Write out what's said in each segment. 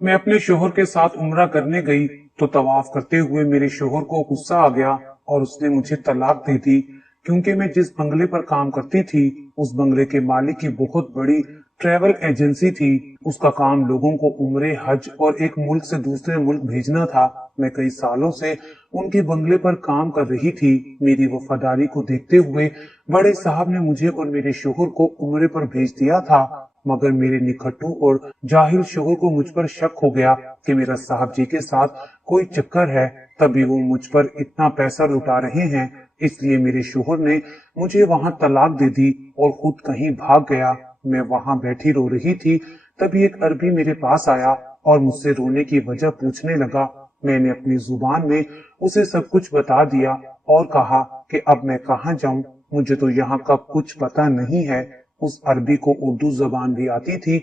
मैं अपने शोहर के साथ उम्रा करने गई तो तवाफ करते हुए मेरे शोहर को गुस्सा आ गया और उसने मुझे तलाक दे दी, क्योंकि मैं जिस बंगले पर काम करती थी उस बंगले के मालिक की बहुत बड़ी ट्रैवल एजेंसी थी। उसका काम लोगों को उम्रे, हज और एक मुल्क से दूसरे मुल्क भेजना था। मैं कई सालों से उनके बंगले पर काम कर रही थी। मेरी वफादारी को देखते हुए बड़े साहब ने मुझे और मेरे शोहर को उम्रे पर भेज दिया था, मगर मेरे निकट्टू और जाहिल शोहर को मुझ पर शक हो गया कि मेरा साहब जी के साथ कोई चक्कर है, तभी वो मुझ पर इतना पैसा लुटा रहे हैं। इसलिए मेरे शोहर ने मुझे वहां तलाक दे दी और खुद कहीं भाग गया। मैं वहां बैठी रो रही थी, तभी एक अरबी मेरे पास आया और मुझसे रोने की वजह पूछने लगा। मैंने अपनी जुबान में उसे सब कुछ बता दिया और कहा कि अब मैं कहाँ जाऊं, मुझे तो यहाँ का कुछ पता नहीं है। उस अरबी को उर्दू जबान भी आती थी।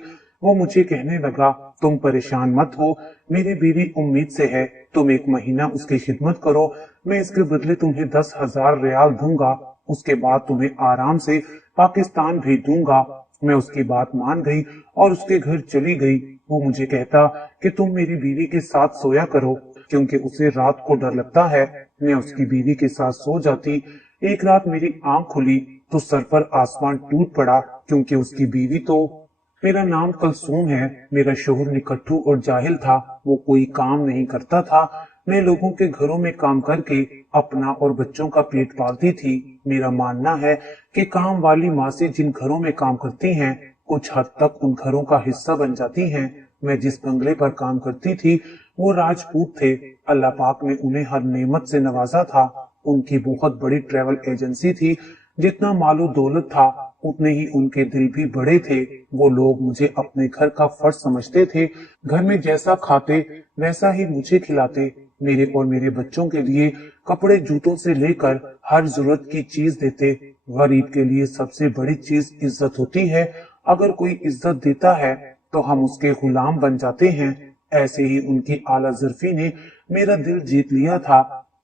वो मुझे कहने लगा, तुम परेशान मत हो, मेरी बीवी उम्मीद से है, तुम एक महीना उसकी खिदमत करो, मैं इसके बदले तुम्हें 10,000 रियाल दूंगा, उसके बाद तुम्हें आराम से पाकिस्तान भेज दूंगा। मैं उसकी बात मान गई और उसके घर चली गई। वो मुझे कहता कि तुम मेरी बीवी के साथ सोया करो, क्योंकि उसे रात को डर लगता है। मैं उसकी बीवी के साथ सो जाती। एक रात मेरी आंख खुली तो सर पर आसमान टूट पड़ा, क्योंकि उसकी बीवी तो मेरा नाम कलसूम है। मेरा शोहर निकट्ठू और जाहिल था, वो कोई काम नहीं करता था। मैं लोगों के घरों में काम करके अपना और बच्चों का पेट पालती थी। मेरा मानना है कि काम वाली माँ जिन घरों में काम करती हैं, कुछ हद तक उन घरों का हिस्सा बन जाती हैं। मैं जिस बंगले पर काम करती थी वो राजपूत थे। अल्लाह पाक ने उन्हें हर नेमत से नवाजा था। उनकी बहुत बड़ी ट्रैवल एजेंसी थी। जितना मालो दौलत था उतने ही उनके दिल भी बड़े थे। वो लोग मुझे अपने घर का फर्ज समझते थे। घर में जैसा खाते वैसा ही मुझे खिलाते। मेरे और मेरे बच्चों के लिए कपड़े जूतों से लेकर हर जरूरत की चीज देते। गरीब के लिए सबसे बड़ी चीज इज्जत होती है। अगर कोई इज्जत देता है तो हम उसके गुलाम बन जाते हैं। ऐसे ही उनकी आला ज़र्फी ने मेरा दिल जीत लिया था।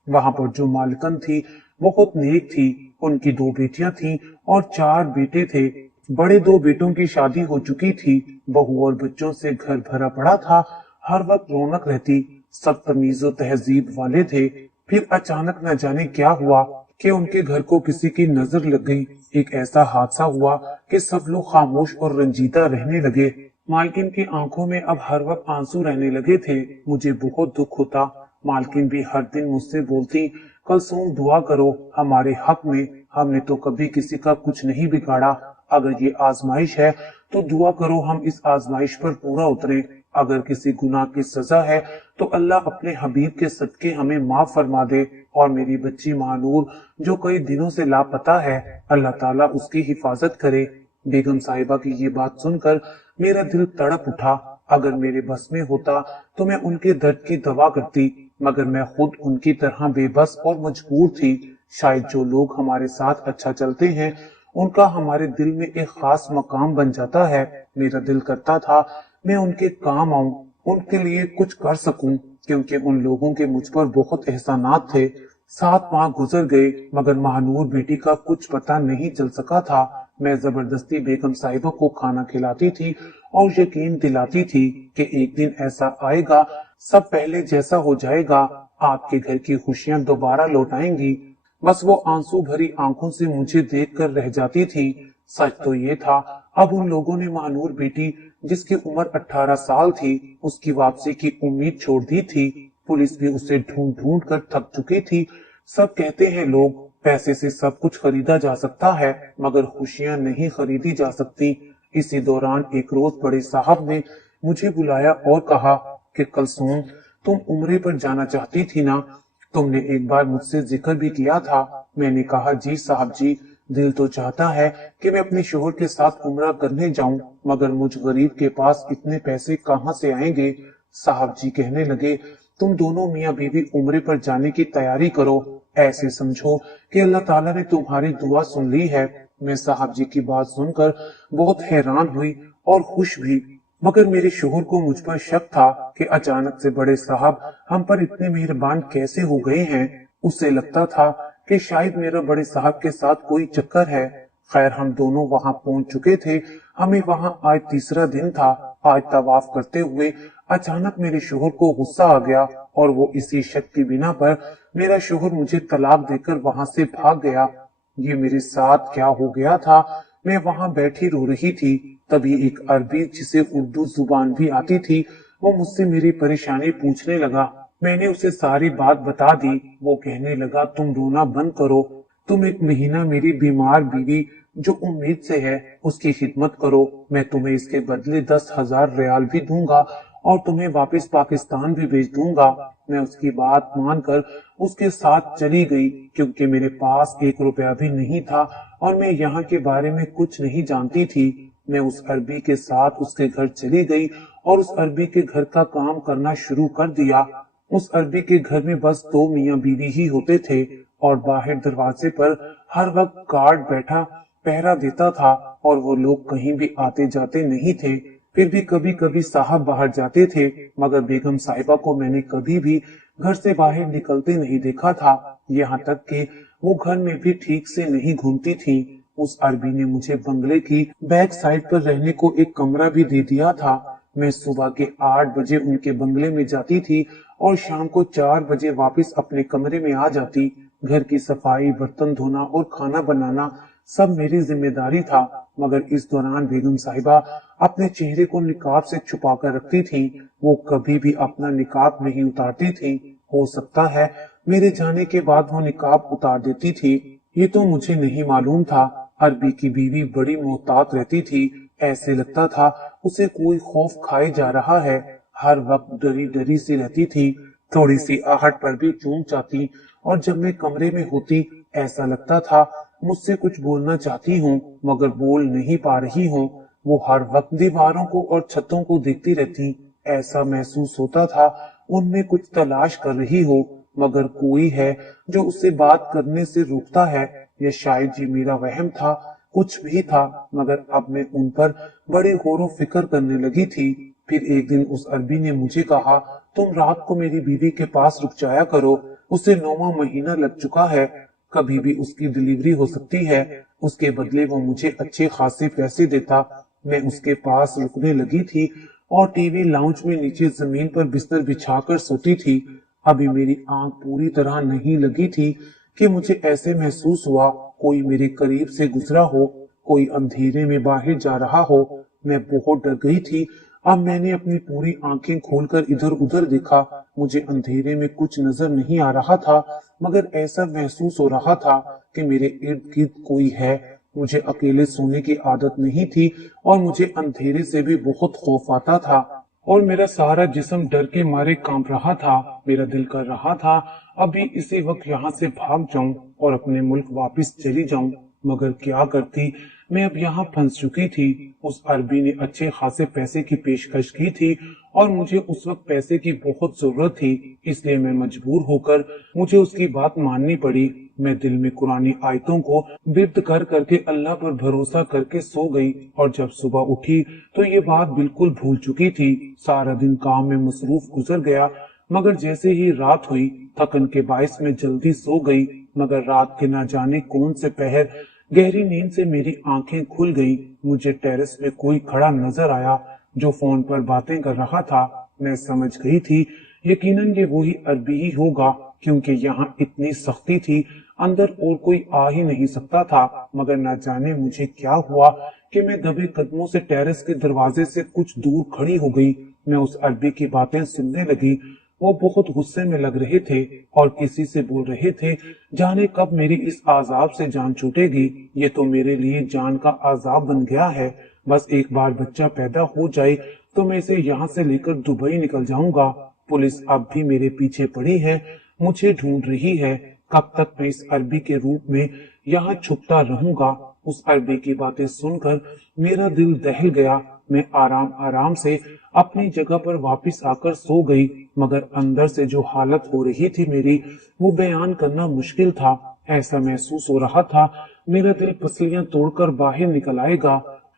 वहां पर जो मालकन थी बहुत नेक थी। उनकी 2 बेटियां थीं और 4 बेटे थे। बड़े 2 बेटों की शादी हो चुकी थी। बहू और बच्चों से घर भरा पड़ा था। हर वक्त रौनक रहती। सब तमीज़ो तहजीब वाले थे। फिर अचानक न जाने क्या हुआ कि उनके घर को किसी की नजर लग गई। एक ऐसा हादसा हुआ कि सब लोग खामोश और रंजीदा रहने लगे। मालकिन की आंखों में अब हर वक्त आंसू रहने लगे थे। मुझे बहुत दुख होता। मालकिन भी हर दिन मुझसे बोलती, कलसूम दुआ करो हमारे हक में, हमने तो कभी किसी का कुछ नहीं बिगाड़ा। अगर ये आजमाइश है तो दुआ करो हम इस आजमाइश पर पूरा उतरे। अगर किसी गुनाह की सजा है तो अल्लाह अपने हबीब के सदके हमें माफ फरमा दे। और मेरी बच्ची मानूर जो कई दिनों से लापता है, अल्लाह ताला उसकी हिफाजत करे। बेगम साहिबा की ये बात सुनकर मेरा दिल तड़प उठा। अगर मेरे बस में होता तो मैं उनके दर्द की दवा करती, मगर मैं खुद उनकी तरह बेबस और मजबूर थी। शायद जो लोग हमारे साथ अच्छा चलते हैं उनका हमारे दिल में एक खास मकाम बन जाता है। मेरा दिल करता था मैं उनके काम आऊं, उनके लिए कुछ कर सकूं, क्योंकि उन लोगों के मुझ पर बहुत एहसानात थे। 7 माह गुजर गए मगर महानूर बेटी का कुछ पता नहीं चल सका था। मैं जबरदस्ती बेगम साहिबा को खाना खिलाती थी और यकीन दिलाती थी कि एक दिन ऐसा आएगा, सब पहले जैसा हो जाएगा, आपके घर की खुशियां दोबारा लौट आएंगी। बस वो आंसू भरी आंखों से मुझे देखकर रह जाती थी। सच तो ये था अब उन लोगों ने महानूर बेटी जिसकी उम्र 18 साल थी उसकी वापसी की उम्मीद छोड़ दी थी। पुलिस भी उसे ढूंढ ढूंढ कर थक चुकी थी। सब कहते हैं लोग पैसे से सब कुछ खरीदा जा सकता है मगर खुशियां नहीं खरीदी जा सकती। इसी दौरान एक रोज बड़े साहब ने मुझे बुलाया और कहा कि कलसूम, तुम उम्रे पर जाना चाहती थी ना, तुमने एक बार मुझसे जिक्र भी किया था। मैंने कहा जी साहब जी, दिल तो चाहता है कि मैं अपने शोहर के साथ उम्रा करने जाऊं, मगर मुझ गरीब के पास इतने पैसे कहां से आएंगे। साहब जी कहने लगे, तुम दोनों मियाँ बीवी उम्रे पर जाने की तैयारी करो। ऐसे समझो कि अल्लाह ताला ने तुम्हारी दुआ सुन ली है। मैं साहब जी की बात सुनकर बहुत हैरान हुई और खुश भी, मगर मेरे शोहर को मुझ पर शक था कि अचानक से बड़े साहब हम पर इतने मेहरबान कैसे हो गए हैं। उसे लगता था कि शायद मेरा बड़े साहब के साथ कोई चक्कर है। खैर हम दोनों वहां पहुंच चुके थे। हमें वहां आज तीसरा दिन था। आज तवाफ करते हुए अचानक मेरे शोहर को गुस्सा आ गया और वो इसी शक की बिना पर मेरा शोहर मुझे तलाक देकर वहां से भाग गया। ये मेरे साथ क्या हो गया था? मैं वहां बैठी रो रही थी, तभी एक अरबी जिसे उर्दू जुबान भी आती थी, वो मुझसे मेरी परेशानी पूछने लगा। मैंने उसे सारी बात बता दी। वो कहने लगा, तुम रोना बंद करो, तुम एक महीना मेरी बीमार बीवी जो उम्मीद से है उसकी खिदमत करो, मैं तुम्हें इसके बदले 10,000 रियाल भी दूंगा और तुम्हें वापस पाकिस्तान भी भेज दूंगा। मैं उसकी बात मानकर उसके साथ चली गई, क्योंकि मेरे पास 1 रुपया भी नहीं था और मैं यहाँ के बारे में कुछ नहीं जानती थी। मैं उस अरबी के साथ उसके घर चली गई और उस अरबी के घर का काम करना शुरू कर दिया। उस अरबी के घर में बस 2 मियाँ बीवी ही होते थे और बाहर दरवाजे पर हर वक्त गार्ड बैठा पहरा देता था और वो लोग कहीं भी आते जाते नहीं थे। फिर भी कभी कभी साहब बाहर जाते थे, मगर बेगम साहिबा को मैंने कभी भी घर से बाहर निकलते नहीं देखा था। यहाँ तक कि वो घर में भी ठीक से नहीं घूमती थी। उस अरबी ने मुझे बंगले की बैक साइड पर रहने को एक कमरा भी दे दिया था। मैं सुबह के 8 बजे उनके बंगले में जाती थी और शाम को 4 बजे वापस अपने कमरे में आ जाती। घर की सफाई, बर्तन धोना और खाना बनाना सब मेरी जिम्मेदारी था, मगर इस दौरान बेगम साहिबा अपने चेहरे को निकाब से छुपा कर रखती थी। वो कभी भी अपना निकाब नहीं उतारती थी। हो सकता है मेरे जाने के बाद वो निकाब उतार देती थी, ये तो मुझे नहीं मालूम था। अरबी की बीवी बड़ी मोहतात रहती थी, ऐसे लगता था उसे कोई खौफ खाए जा रहा है। हर वक्त डरी डरी सी रहती थी, थोड़ी सी आहट पर भी चूक जाती और जब मैं कमरे में होती ऐसा लगता था मुझसे कुछ बोलना चाहती हूँ मगर बोल नहीं पा रही हूँ। वो हर वक्त दीवारों को और छतों को देखती रहती, ऐसा महसूस होता था उनमें कुछ तलाश कर रही हो, मगर कोई है जो उससे बात करने से रोकता है। या शायद ये मेरा वहम था, कुछ भी था, मगर अब मैं उन पर बड़ी गौर फिक्र करने लगी थी। फिर एक दिन उस अरबी ने मुझे कहा, तुम रात को मेरी बीवी के पास रुक जाया करो, उसे 9वां महीना लग चुका है, कभी भी उसकी डिलीवरी हो सकती है। उसके बदले वो मुझे अच्छे खासे पैसे देता। मैं उसके पास रुकने लगी थी और टीवी लाउंज में नीचे जमीन पर बिस्तर बिछाकर सोती थी। अभी मेरी आंख पूरी तरह नहीं लगी थी कि मुझे ऐसे महसूस हुआ कोई मेरे करीब से गुजरा हो, कोई अंधेरे में बाहर जा रहा हो। मैं बहुत डर गई थी। अब मैंने अपनी पूरी आंखें खोलकर इधर उधर देखा। मुझे अंधेरे में कुछ नजर नहीं आ रहा था, मगर ऐसा महसूस हो रहा था कि मेरे इर्द गिर्द कोई है। मुझे अकेले सोने की आदत नहीं थी और मुझे अंधेरे से भी बहुत खौफ आता था और मेरा सारा जिस्म डर के मारे कांप रहा था। मेरा दिल कर रहा था अभी इसी वक्त यहाँ से भाग जाऊं और अपने मुल्क वापस चली जाऊं, मगर क्या करती, मैं अब यहाँ फंस चुकी थी। उस अरबी ने अच्छे खासे पैसे की पेशकश की थी और मुझे उस वक्त पैसे की बहुत जरूरत थी, इसलिए मैं मजबूर होकर मुझे उसकी बात माननी पड़ी। मैं दिल में कुरानी आयतों को विर्द कर करके अल्लाह पर भरोसा करके सो गई और जब सुबह उठी तो ये बात बिल्कुल भूल चुकी थी। सारा दिन काम में मसरूफ गुजर गया, मगर जैसे ही रात हुई थकन के बायस में जल्दी सो गई, मगर रात के न जाने कौन से पहर गहरी नींद से मेरी आंखें खुल गईं। मुझे टेरेस में कोई खड़ा नजर आया जो फोन पर बातें कर रहा था। मैं समझ गई थी यकीनन ये वही अरबी ही होगा, क्योंकि यहाँ इतनी सख्ती थी, अंदर और कोई आ ही नहीं सकता था। मगर न जाने मुझे क्या हुआ कि मैं दबे कदमों से टेरेस के दरवाजे से कुछ दूर खड़ी हो गई। मैं उस अरबी की बातें सुनने लगी। वो बहुत गुस्से में लग रहे थे और किसी से बोल रहे थे, जाने कब मेरी इस आजाब से जान छूटेगी, ये तो मेरे लिए जान का आजाब बन गया है। बस एक बार बच्चा पैदा हो जाए तो मैं इसे यहाँ से लेकर दुबई निकल जाऊंगा। पुलिस अब भी मेरे पीछे पड़ी है, मुझे ढूंढ रही है। कब तक मैं इस अरबी के रूप में यहाँ छुपता रहूंगा। उस अरबी की बातें सुनकर मेरा दिल दहल गया। मैं आराम आराम से अपनी जगह पर वापस आकर सो गई, मगर अंदर से जो हालत हो रही थी मेरी, वो बयान करना मुश्किल था। ऐसा महसूस हो रहा था मेरा दिल पसलियां तोड़कर बाहर निकल आएगा।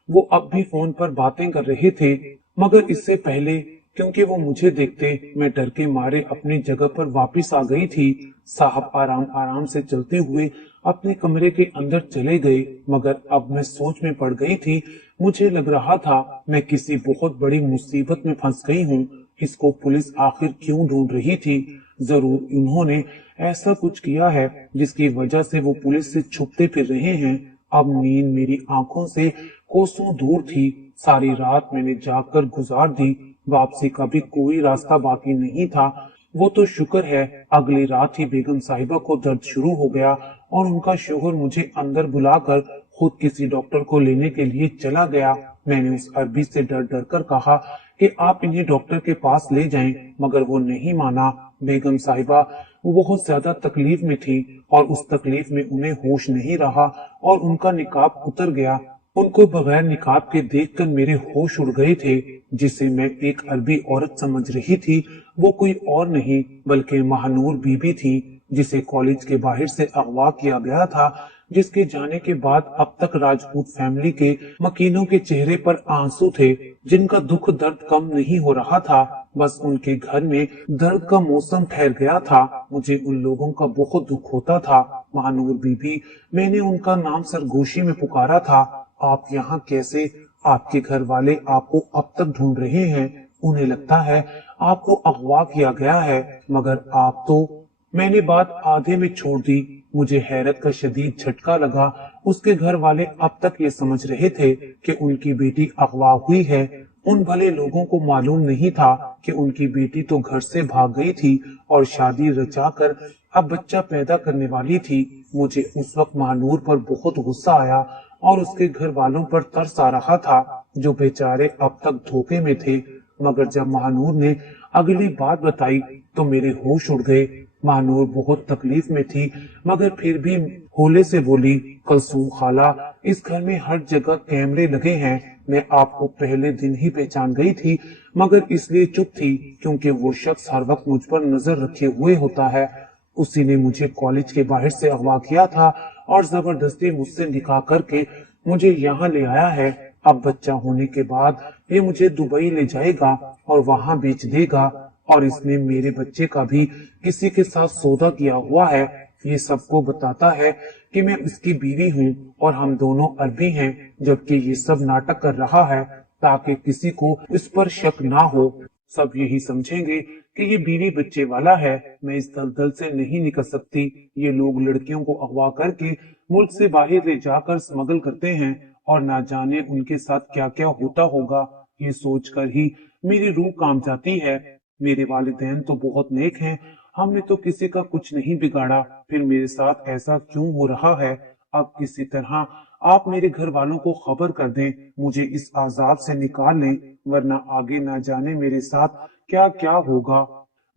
वो अब भी फोन पर बातें कर रहे थे, मगर इससे पहले क्योंकि वो मुझे देखते मैं डर के मारे अपनी जगह पर वापस आ गई थी। साहब आराम आराम से चलते हुए अपने कमरे के अंदर चले गए, मगर अब मैं सोच में पड़ गई थी मुझे लग रहा था मैं किसी बहुत बड़ी मुसीबत में फंस गई हूँ। इसको पुलिस आखिर क्यों ढूंढ रही थी? जरूर इन्होंने ऐसा कुछ किया है जिसकी वजह से वो पुलिस से छुपते फिर रहे हैं। अब नींद मेरी आंखों से कोसों दूर थी। सारी रात मैंने जागकर गुजार दी। वापसी का भी कोई रास्ता बाकी नहीं था। वो तो शुक्र है अगली रात ही बेगम साहिबा को दर्द शुरू हो गया और उनका शोहर मुझे अंदर बुलाकर खुद किसी डॉक्टर को लेने के लिए चला गया। मैंने उस अरबी से डर डर कर कहा कि आप इन्हें डॉक्टर के पास ले जाएं, मगर वो नहीं माना। बेगम साहिबा वो बहुत ज्यादा तकलीफ में थी और उस तकलीफ में उन्हें होश नहीं रहा और उनका निकाब उतर गया। उनको बगैर निकाब के देखकर मेरे होश उड़ गए थे। जिसे मैं एक अरबी औरत समझ रही थी वो कोई और नहीं बल्कि महानूर बीबी थी, जिसे कॉलेज के बाहर से अगवा किया गया था, जिसके जाने के बाद अब तक राजपूत फैमिली के मकीनों के चेहरे पर आंसू थे, जिनका दुख दर्द कम नहीं हो रहा था। बस उनके घर में दर्द का मौसम ठहर गया था। मुझे उन लोगों का बहुत दुख होता था। महानूर बीबी, मैंने उनका नाम सरगोशी में पुकारा था। आप यहाँ कैसे? आपके घर वाले आपको अब तक ढूंढ रहे हैं। उन्हें लगता है आपको अगवा किया गया है, मगर आप तो। मैंने बात आधे में छोड़ दी। मुझे हैरत का शदीद झटका लगा। उसके घर वाले अब तक ये समझ रहे थे कि उनकी बेटी अगवा हुई है। उन भले लोगों को मालूम नहीं था कि उनकी बेटी तो घर से भाग गई थी और शादी रचाकर अब बच्चा पैदा करने वाली थी। मुझे उस वक्त महानूर पर बहुत गुस्सा आया और उसके घर वालों पर तरस आ रहा था, जो बेचारे अब तक धोखे में थे। मगर जब महानूर ने अगली बात बताई तो मेरे होश उड़ गए। महानूर बहुत तकलीफ में थी, मगर फिर भी होले से बोली, कलसूम खाला, इस घर में हर जगह कैमरे लगे हैं। मैं आपको पहले दिन ही पहचान गई थी, मगर इसलिए चुप थी क्योंकि वो शख्स हर वक्त मुझ पर नजर रखे हुए होता है। उसी ने मुझे कॉलेज के बाहर से अगवा किया था और जबरदस्ती मुझसे निकाह करके मुझे यहाँ ले आया है। अब बच्चा होने के बाद ये मुझे दुबई ले जाएगा और वहाँ बेच देगा, और इसने मेरे बच्चे का भी किसी के साथ सौदा किया हुआ है। ये सबको बताता है कि मैं उसकी बीवी हूँ और हम दोनों अरबी हैं, जबकि ये सब नाटक कर रहा है ताकि किसी को इस पर शक ना हो। सब यही समझेंगे कि ये बीवी बच्चे वाला है। मैं इस दलदल से नहीं निकल सकती। ये लोग लड़कियों को अगवा करके मुल्क से बाहर ले जाकर स्मगल करते हैं और ना जाने उनके साथ क्या क्या होता होगा। ये सोचकर ही मेरी रूह काम जाती है। मेरे वालिदैन तो बहुत नेक हैं, हमने तो किसी का कुछ नहीं बिगाड़ा, फिर मेरे साथ ऐसा क्यों हो रहा है? अब किसी तरह आप मेरे घर वालों को खबर कर दें, मुझे इस आजाब से निकाल लें, वरना आगे ना जाने मेरे साथ क्या क्या होगा।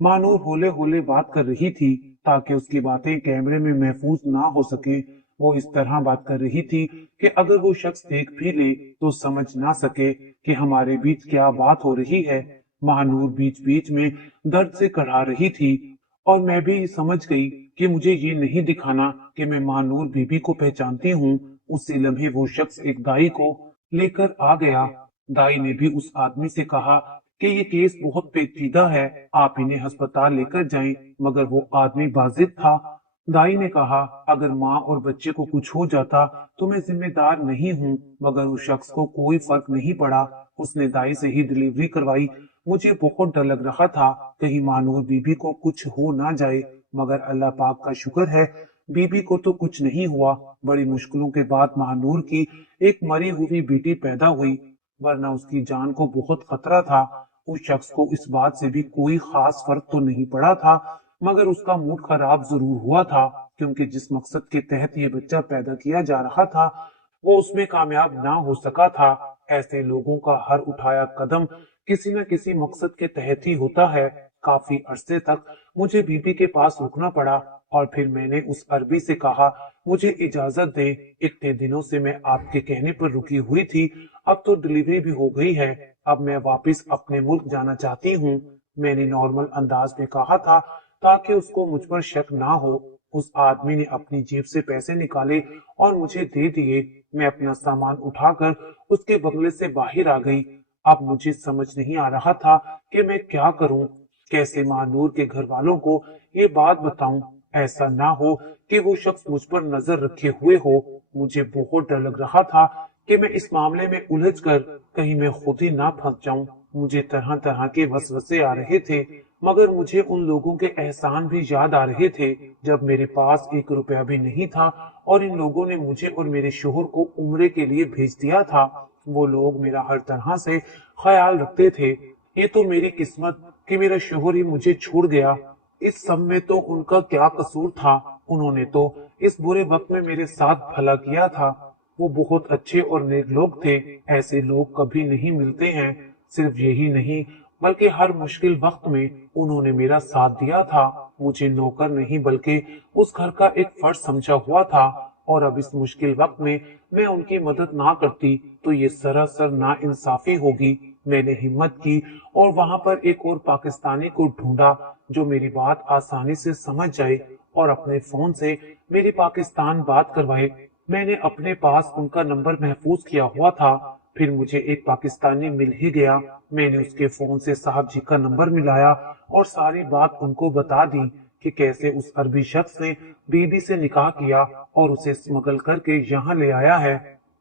मानूर होले होले बात कर रही थी ताकि उसकी बातें कैमरे में महफूज ना हो सके। वो इस तरह बात कर रही थी कि अगर वो शख्स देख भी ले तो समझ ना सके कि हमारे बीच क्या बात हो रही है। महानूर बीच बीच में दर्द से कराह रही थी और मैं भी समझ गई कि मुझे ये नहीं दिखाना कि मैं महानूर बीबी को पहचानती हूँ। उसी लम्हे वो शख्स एक दाई को लेकर आ गया। दाई ने भी उस आदमी से कहा कि ये केस बहुत पेचीदा है, आप इन्हें अस्पताल लेकर जाएं, मगर वो आदमी बाजिद था। दाई ने कहा, अगर माँ और बच्चे को कुछ हो जाता तो मैं जिम्मेदार नहीं हूँ, मगर उस शख्स को कोई फर्क नहीं पड़ा। उसने दाई से ही डिलीवरी करवाई। मुझे बहुत डर लग रहा था कहीं मानूर बीबी को कुछ हो ना जाए, मगर अल्लाह पाक का शुक्र है बीबी को तो कुछ नहीं हुआ। बड़ी मुश्किलों के बाद महानूर की एक मरी हुई बेटी पैदा हुई, वरना उसकी जान को बहुत खतरा था। उस शख्स को इस बात से भी कोई खास फर्क तो नहीं पड़ा था, मगर उसका मूड खराब जरूर हुआ था, क्योंकि जिस मकसद के तहत ये बच्चा पैदा किया जा रहा था वो उसमें कामयाब ना हो सका था। ऐसे लोगों का हर उठाया कदम किसी न किसी मकसद के तहत ही होता है। काफी अरसे तक मुझे बीबी के पास रुकना पड़ा और फिर मैंने उस अरबी से कहा, मुझे इजाजत दे, इतने दिनों से मैं आपके कहने पर रुकी हुई थी, अब तो डिलीवरी भी हो गई है, अब मैं वापस अपने मुल्क जाना चाहती हूँ। मैंने नॉर्मल अंदाज में कहा था ताकि उसको मुझ पर शक ना हो। उस आदमी ने अपनी जेब से पैसे निकाले और मुझे दे दिए। मैं अपना सामान उठाकर उसके बंगले से बाहर आ गई। अब मुझे समझ नहीं आ रहा था कि मैं क्या करूं, कैसे महानूर के घर वालों को ये बात बताऊं। ऐसा ना हो कि वो शख्स मुझ पर नजर रखे हुए हो। मुझे बहुत डर लग रहा था कि मैं इस मामले में उलझ कर कहीं मैं खुद ही ना फंस जाऊं। मुझे तरह तरह के वसवसे आ रहे थे, मगर मुझे उन लोगों के एहसान भी याद आ रहे थे जब मेरे पास 1 रुपया भी नहीं था और इन लोगों ने मुझे और मेरे शोहर को उम्रे के लिए भेज दिया था। वो लोग मेरा हर तरह से ख्याल रखते थे। ये तो मेरी किस्मत कि मेरा शोहर ही मुझे छोड़ गया। इस सब में तो उनका क्या कसूर था? उन्होंने तो इस बुरे वक्त में मेरे साथ भला किया था। वो बहुत अच्छे और नेक लोग थे। ऐसे लोग कभी नहीं मिलते हैं। सिर्फ यही नहीं, बल्कि हर मुश्किल वक्त में उन्होंने मेरा साथ दिया था। मुझे नौकर नहीं बल्कि उस घर का एक फर्ज समझा हुआ था, और अब इस मुश्किल वक्त में मैं उनकी मदद ना करती तो ये सरासर नाइंसाफी होगी। मैंने हिम्मत की और वहां पर एक और पाकिस्तानी को ढूंढा जो मेरी बात आसानी से समझ जाए और अपने फोन से मेरी पाकिस्तान बात करवाए। मैंने अपने पास उनका नंबर महफूज किया हुआ था। फिर मुझे एक पाकिस्तानी मिल ही गया। मैंने उसके फोन से साहब जी का नंबर मिलाया और सारी बात उनको बता दी कि कैसे उस अरबी शख्स ने बीबी से निकाह किया और उसे स्मगल करके यहाँ ले आया है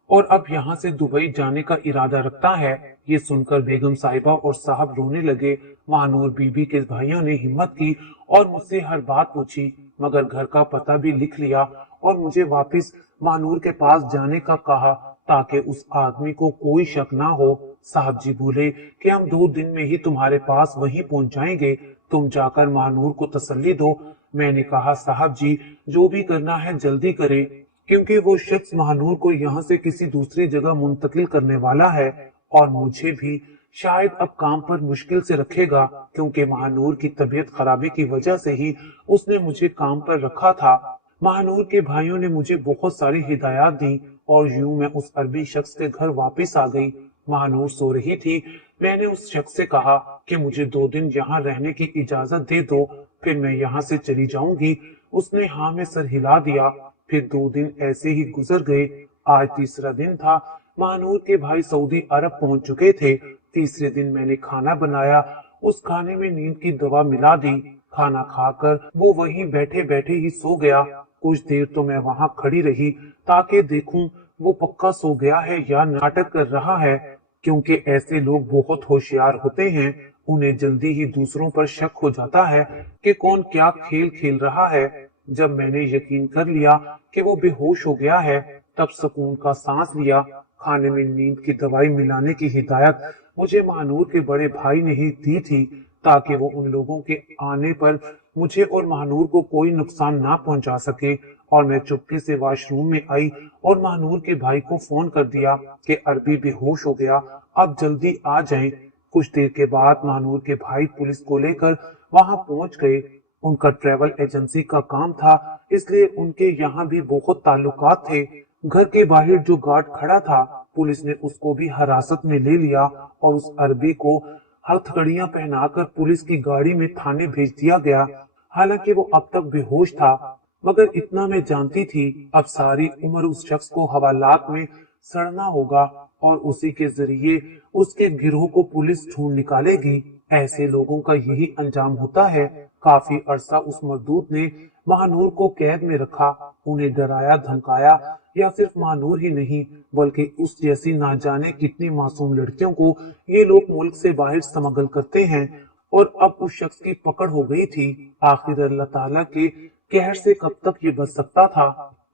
और अब यहाँ से दुबई जाने का इरादा रखता है। ये सुनकर बेगम साहिबा और साहब रोने लगे। महानूर बीबी के भाइयों ने हिम्मत की और मुझसे हर बात पूछी, मगर घर का पता भी लिख लिया और मुझे वापस महानूर के पास जाने का कहा ताकि उस आदमी को कोई शक ना हो। साहब जी बोले कि हम 2 दिन में ही तुम्हारे पास वहीं पहुंच जाएंगे, तुम जाकर महानूर को तसल्ली दो। मैंने कहा साहब जी जो भी करना है जल्दी करें, क्योंकि वो शख्स महानूर को यहाँ से किसी दूसरी जगह मुंतकिल करने वाला है और मुझे भी शायद अब काम पर मुश्किल से रखेगा, क्योंकि महानूर की तबीयत खराबी की वजह से ही उसने मुझे काम पर रखा था। महानूर के भाइयों ने मुझे बहुत सारी हिदायत दी और यूं मैं उस अरबी शख्स के घर वापस आ गई। महानूर सो रही थी। मैंने उस शख्स से कहा कि मुझे 2 दिन यहाँ रहने की इजाजत दे दो, फिर मैं यहाँ से चली जाऊंगी। उसने हाँ में सर हिला दिया। फिर 2 दिन ऐसे ही गुजर गए। आज तीसरा दिन था। महानूर के भाई सऊदी अरब पहुंच चुके थे। तीसरे दिन मैंने खाना बनाया। उस खाने में नींद की दवा मिला दी। खाना खाकर वो वहीं बैठे बैठे ही सो गया। कुछ देर तो मैं वहां खड़ी रही ताकि देखूं वो पक्का सो गया है या नाटक कर रहा है, क्योंकि ऐसे लोग बहुत होशियार होते हैं। उन्हें जल्दी ही दूसरों पर शक हो जाता है कि कौन क्या खेल खेल रहा है। जब मैंने यकीन कर लिया कि वो बेहोश हो गया है, तब सुकून का सांस लिया। खाने में नींद की दवाई मिलाने की हिदायत मुझे महानूर के बड़े भाई ने ही दी थी, ताकि वो उन लोगों के आने पर मुझे और महानूर को कोई नुकसान ना पहुंचा सके। और मैं चुपके से वॉशरूम में आई और महानूर के भाई को फोन कर दिया कि अरबी बेहोश हो गया, अब जल्दी आ जाएं। कुछ देर के बाद महानूर के भाई पुलिस को लेकर वहां पहुंच गए। उनका ट्रैवल एजेंसी का काम था, इसलिए उनके यहाँ भी बहुत ताल्लुकात थे। घर के बाहर जो गार्ड खड़ा था, पुलिस ने उसको भी हिरासत में ले लिया और उस अरबी को हथकड़ियां पहनाकर पुलिस की गाड़ी में थाने भेज दिया गया। हालांकि वो अब तक बेहोश था, मगर इतना मैं जानती थी अब सारी उम्र उस शख्स को हवालात में सड़ना होगा और उसी के जरिए उसके गिरोह को पुलिस ढूंढ निकालेगी। ऐसे लोगों का यही अंजाम होता है। काफी अरसा उस मरदूत ने महानूर को कैद में रखा, उन्हें डराया धमकाया। या सिर्फ महानूर ही नहीं, बल्कि उस जैसी ना जाने कितनी मासूम लड़कियों को ये लोग मुल्क से बाहर स्मगल करते हैं। और अब उस शख्स की पकड़ हो गई थी। आखिर अल्लाह ताला के कहर से कब तक ये बच सकता था।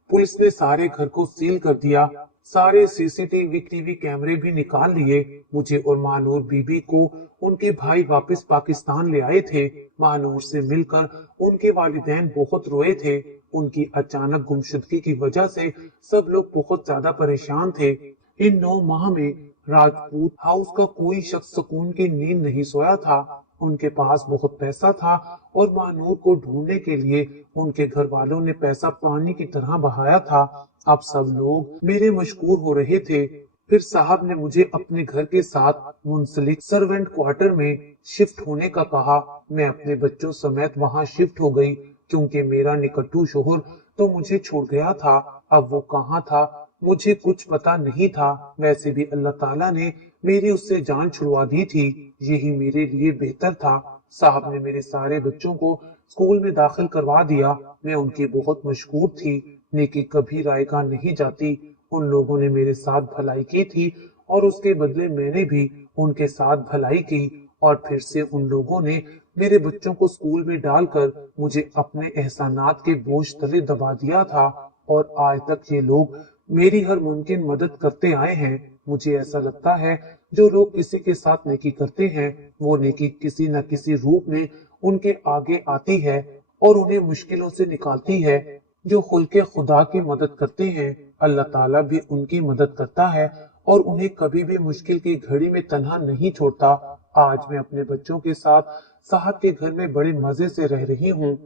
पुलिस ने सारे घर को सील कर दिया, सारे सीसीटीवी कैमरे भी निकाल लिए। मुझे और महानूर बीबी को उनके भाई वापस पाकिस्तान ले आए थे। महानूर से मिलकर उनके वालिदैन बहुत रोए थे। उनकी अचानक गुमशुदगी की वजह से सब लोग बहुत ज्यादा परेशान थे। इन 9 माह में राजपूत हाउस का कोई शख्स सुकून की नींद नहीं सोया था। उनके पास बहुत पैसा था और महानूर को ढूंढने के लिए उनके घर वालों ने पैसा पानी की तरह बहाया था। अब सब लोग मेरे मशहूर हो रहे थे। फिर साहब ने मुझे अपने घर के साथ मुंसलिक सर्वेंट क्वार्टर में शिफ्ट होने का कहा। मैं अपने बच्चों समेत वहां शिफ्ट हो गई, क्योंकि मेरा निकट्टू शोहर तो मुझे छोड़ गया था। अब वो कहाँ था मुझे कुछ पता नहीं था। वैसे भी अल्लाह ताला ने मेरी उससे जान छुड़वा दी थी। यही मेरे लिए बेहतर था। साहब ने मेरे सारे बच्चों को स्कूल में दाखिल करवा दिया। मैं उनकी बहुत मशहूर थी। नेकी कभी रायगा नहीं जाती। उन लोगों ने मेरे साथ भलाई की थी और उसके बदले मैंने भी उनके साथ भलाई की, और फिर से उन लोगों ने मेरे बच्चों को स्कूल में डालकर मुझे अपने एहसानात के बोझ तले दबा दिया था। और आज तक ये लोग मेरी हर मुमकिन मदद करते आए हैं। मुझे ऐसा लगता है जो लोग किसी के साथ नेकी करते हैं, वो नेकी किसी न किसी रूप में उनके आगे आती है और उन्हें मुश्किलों से निकालती है। जो खुल्के खुदा की मदद करते हैं, अल्लाह ताला भी उनकी मदद करता है और उन्हें कभी भी मुश्किल की घड़ी में तन्हा नहीं छोड़ता। आज मैं अपने बच्चों के साथ साहब के घर में बड़े मजे से रह रही हूँ।